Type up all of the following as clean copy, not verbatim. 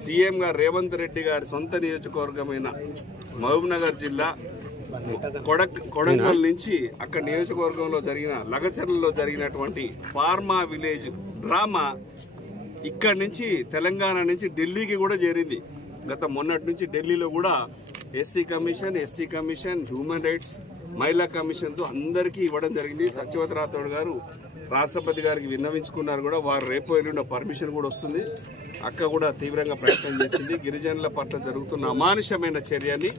CM గారు రేవంత్ రెడ్డి గారి సొంత నియోజకవర్గమైన మహబూబ్నగర్ జిల్లా కొడంగల్ నుంచి అక్కడ నియోజకవర్గంలో జరిగిన లగచర్లలో జరిగినటువంటి ఫార్మా విలేజ్ డ్రామా ఇక్కడి నుంచి తెలంగాణ నుంచి ఢిల్లీకి కూడా చేరింది. గత మొన్నటి నుంచి ఢిల్లీలో కూడా SC commission, ST commission, human rights, మహిళా కమిషన్తో అందరికీ ఇవ్వడం జరిగింది. సత్యవతి రాథోడ్ గారు రాష్ట్రపతి గారికి విన్నవించుకున్నారు కూడా. వారు రేపు ఎల్లుండి పర్మిషన్ కూడా వస్తుంది. అక్క కూడా తీవ్రంగా ప్రయత్నం చేసింది. గిరిజనుల పట్ల జరుగుతున్న అమానుషమైన చర్యని,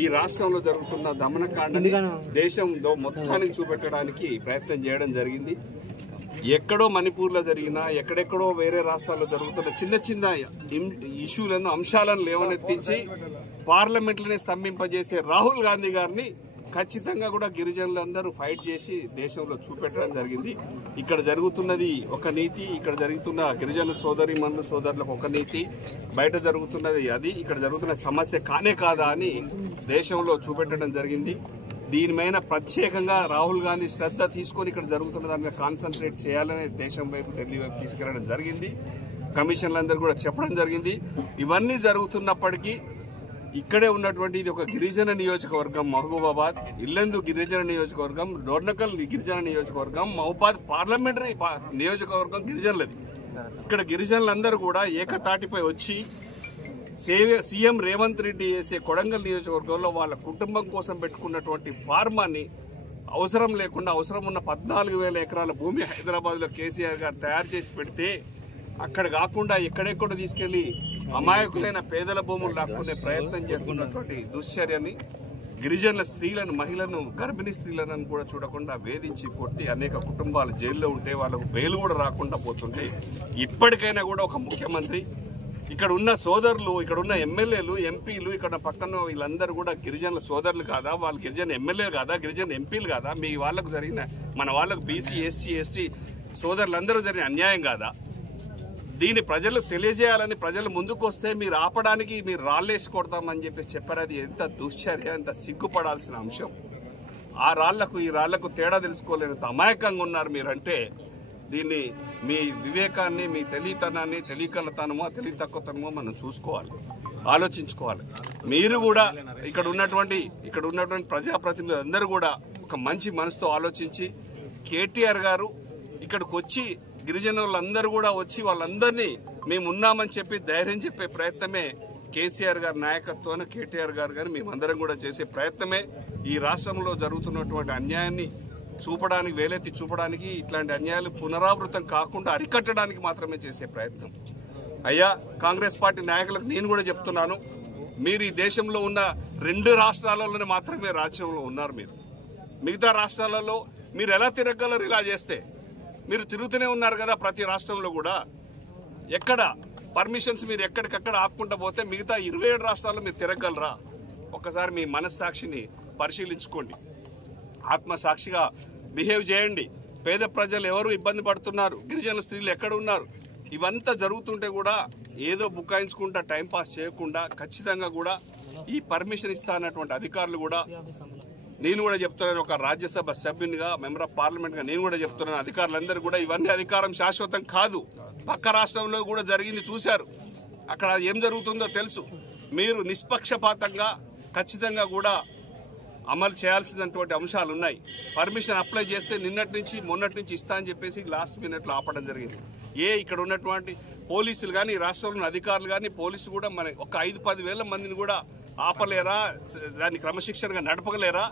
ఈ రాష్ట్రంలో జరుగుతున్న దమనకాండని దేశంలో మొత్తానికి చూపెట్టడానికి ప్రయత్నం చేయడం జరిగింది. ఎక్కడో మణిపూర్లో జరిగినా, ఎక్కడెక్కడో వేరే రాష్ట్రాల్లో జరుగుతున్న చిన్న చిన్న ఇష్యూలను, అంశాలను లేవనెత్తించి పార్లమెంట్లోనే స్తంభింపజేసే రాహుల్ గాంధీ గారిని ఖచ్చితంగా కూడా గిరిజనులందరూ ఫైట్ చేసి దేశంలో చూపెట్టడం జరిగింది. ఇక్కడ జరుగుతున్నది ఒక నీతి, ఇక్కడ జరుగుతున్న గిరిజన సోదరీమణులు సోదరులకు ఒక నీతి, బయట జరుగుతున్నది అది, ఇక్కడ జరుగుతున్న సమస్య కానే కాదా అని దేశంలో చూపెట్టడం జరిగింది. దీని మీద ప్రత్యేకంగా రాహుల్ గాంధీ శ్రద్ధ తీసుకొని ఇక్కడ జరుగుతున్న దాని మీద కాన్సన్ట్రేట్ చేయాలని దేశం వైపు, ఢిల్లీ వైపు తీసుకెళ్లడం జరిగింది. కమిషన్లందరూ కూడా చెప్పడం జరిగింది. ఇవన్నీ జరుగుతున్నప్పటికీ ఇక్కడే ఉన్నటువంటి ఇది ఒక గిరిజన నియోజకవర్గం మహబూబాబాద్, ఇల్లెందు గిరిజన నియోజకవర్గం, డోర్నకల్ గిరిజన నియోజకవర్గం, మహబూబాబాద్ పార్లమెంటరీ నియోజకవర్గం గిరిజనులది. ఇక్కడ గిరిజనులందరూ కూడా ఏకతాటిపై వచ్చి సీఎం రేవంత్ రెడ్డి చేసే కొడంగల్ నియోజకవర్గంలో వాళ్ళ కుటుంబం కోసం పెట్టుకున్నటువంటి ఫార్మాని అవసరం లేకుండా, అవసరం ఉన్న 14,000 ఎకరాల భూమి హైదరాబాద్ లో కేసీఆర్ గారు తయారు చేసి పెడితే అక్కడ కాకుండా ఎక్కడెక్కడ తీసుకెళ్లి అమాయకులైన పేదల భూములు లాక్కునే ప్రయత్నం చేస్తున్నటువంటి దుశ్చర్యని, గిరిజనుల స్త్రీలను, మహిళలను, గర్భిణీ స్త్రీలను కూడా చూడకుండా వేధించి కొట్టి అనేక కుటుంబాలు జైల్లో ఉంటే వాళ్ళకు బెయిల్ కూడా రాకుండా పోతుంటే, ఇప్పటికైనా కూడా ఒక ముఖ్యమంత్రి, ఇక్కడ ఉన్న సోదరులు, ఇక్కడ ఉన్న ఎమ్మెల్యేలు, ఎంపీలు, ఇక్కడ పక్కన వీళ్ళందరూ కూడా గిరిజనుల సోదరులు కాదా? వాళ్ళు గిరిజన ఎమ్మెల్యేలు కాదా? గిరిజన ఎంపీలు కాదా? మీ వాళ్ళకు జరిగిన, మన వాళ్ళకు బీసీ, ఎస్సీ, ఎస్టీ సోదరులందరూ జరిగిన అన్యాయం కాదా? దీన్ని ప్రజలకు తెలియజేయాలని ప్రజలు ముందుకు వస్తే మీరు ఆపడానికి మీరు రాళ్ళేసి కొడతామని చెప్పారు. అది ఎంత దుశ్చర్య, ఎంత సిగ్గుపడాల్సిన అంశం. ఆ రాళ్లకు ఈ రాళ్లకు తేడా తెలుసుకోలేనంత అమాయకంగా ఉన్నారు మీరంటే, దీన్ని మీ వివేకాన్ని, మీ తెలియతనాన్ని, తెలియకలతనమో తెలియ తక్కువతనమో మనం చూసుకోవాలి, ఆలోచించుకోవాలి. మీరు కూడా ఇక్కడ ఉన్నటువంటి ప్రజాప్రతినిధులు అందరూ కూడా ఒక మంచి మనసుతో ఆలోచించి, కేటీఆర్ గారు ఇక్కడికి వచ్చి గిరిజనులందరూ కూడా వచ్చి వాళ్ళందరినీ మేము ఉన్నామని చెప్పి ధైర్యం చెప్పే ప్రయత్నమే కేసీఆర్ గారి నాయకత్వాన్ని, కేటీఆర్ గారు కానీ మేమందరం కూడా చేసే ప్రయత్నమే ఈ రాష్ట్రంలో జరుగుతున్నటువంటి అన్యాయాన్ని చూపడానికి, వేలెత్తి చూపడానికి, ఇట్లాంటి అన్యాయాలు పునరావృతం కాకుండా అరికట్టడానికి మాత్రమే చేసే ప్రయత్నం. అయ్యా కాంగ్రెస్ పార్టీ నాయకులకు నేను కూడా చెప్తున్నాను, మీరు ఈ దేశంలో ఉన్న 2 రాష్ట్రాలలోనే మాత్రమే రాజ్యంలో ఉన్నారు. మీరు మిగతా రాష్ట్రాలలో మీరు ఎలా తిరగలరు? ఇలా చేస్తే మీరు తిరుగుతూనే ఉన్నారు కదా ప్రతి రాష్ట్రంలో కూడా. ఎక్కడ పర్మిషన్స్ మీరు ఎక్కడికక్కడ ఆపుకుంటూ పోతే మిగతా 27 రాష్ట్రాల్లో మీరు తిరగలరా? ఒక్కసారి మీ మనస్సాక్షిని పరిశీలించుకోండి, ఆత్మసాక్షిగా బిహేవ్ చేయండి. పేద ప్రజలు ఎవరు ఇబ్బంది పడుతున్నారు, గిరిజన స్త్రీలు ఎక్కడ ఉన్నారు, ఇవంతా జరుగుతుంటే కూడా ఏదో బుకాయించుకుంటా టైంపాస్ చేయకుండా ఖచ్చితంగా కూడా ఈ పర్మిషన్ ఇస్తానటువంటి అధికారులు కూడా, నేను కూడా చెప్తున్నాను ఒక రాజ్యసభ సభ్యునిగా, మెంబర్ ఆఫ్ పార్లమెంట్గా నేను కూడా చెప్తున్నాను, అధికారులందరూ కూడా ఇవన్నీ అధికారం శాశ్వతం కాదు. పక్క రాష్ట్రంలో కూడా జరిగింది చూశారు, అక్కడ ఏం జరుగుతుందో తెలుసు. మీరు నిష్పక్షపాతంగా ఖచ్చితంగా కూడా అమలు చేయాల్సినటువంటి అంశాలు ఉన్నాయి. పర్మిషన్ అప్లై చేస్తే నిన్నటి నుంచి మొన్నటి నుంచి ఇస్తా అని చెప్పేసి లాస్ట్ మినిట్లో ఆపడం జరిగింది. ఇక్కడ ఉన్నటువంటి పోలీసులు కానీ, రాష్ట్రంలో అధికారులు కానీ, పోలీసు కూడా మన ఒక 5-10 వేల మందిని కూడా ఆపలేరా? దాన్ని క్రమశిక్షణగా నడపగలేరా?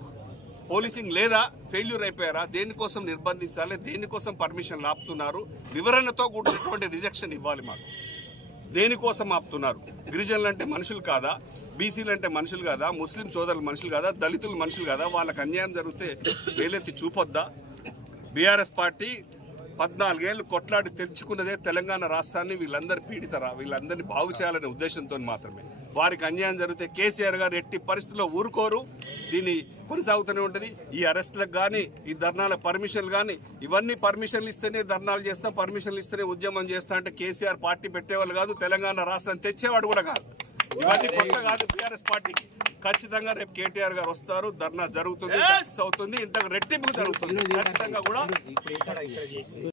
పోలీసింగ్ లేదా? ఫెయిల్యూర్ అయిపోయారా? దేనికోసం నిర్బంధించాలి? దేనికోసం పర్మిషన్లు ఆపుతున్నారు? వివరణతో కూడినటువంటి రిజెక్షన్ ఇవ్వాలి మాకు. దేనికోసం ఆపుతున్నారు? గిరిజనులు అంటే మనుషులు కాదా? బీసీలు అంటే మనుషులు కాదా? ముస్లిం సోదరులు మనుషులు కాదా? దళితులు మనుషులు కాదా? వాళ్ళకి అన్యాయం జరిగితే వేలెత్తి చూపొద్దా? బీఆర్ఎస్ పార్టీ 14 ఏళ్లు కొట్లాడి తెచ్చుకున్నదే తెలంగాణ రాష్ట్రాన్ని. వీళ్ళందరూ పీడితరా? వీళ్ళందరినీ బాగు చేయాలనే ఉద్దేశంతో మాత్రమే. వారికి అన్యాయం జరిగితే కేసీఆర్ గారు ఎట్టి పరిస్థితుల్లో ఊరుకోరు. దీన్ని కొనసాగుతూనే ఉంటుంది. ఈ అరెస్టులకు కానీ, ఈ ధర్నాల పర్మిషన్లు కానీ, ఇవన్నీ పర్మిషన్లు ఇస్తేనే ధర్నాలు చేస్తాం, పర్మిషన్లు ఇస్తేనే ఉద్యమం చేస్తా అంటే కేసీఆర్ పార్టీ పెట్టేవాళ్ళు కాదు, తెలంగాణ రాష్ట్రాన్ని తెచ్చేవాడు కూడా కాదు. ఇవన్నీ కొత్త కాదు బీఆర్ఎస్ పార్టీకి. ఖచ్చితంగా రేపు కేటీఆర్ గారు వస్తారు, ధర్నా జరుగుతుంది, అవుతుంది, ఇంతకు రెట్టింపు జరుగుతుంది ఖచ్చితంగా కూడా.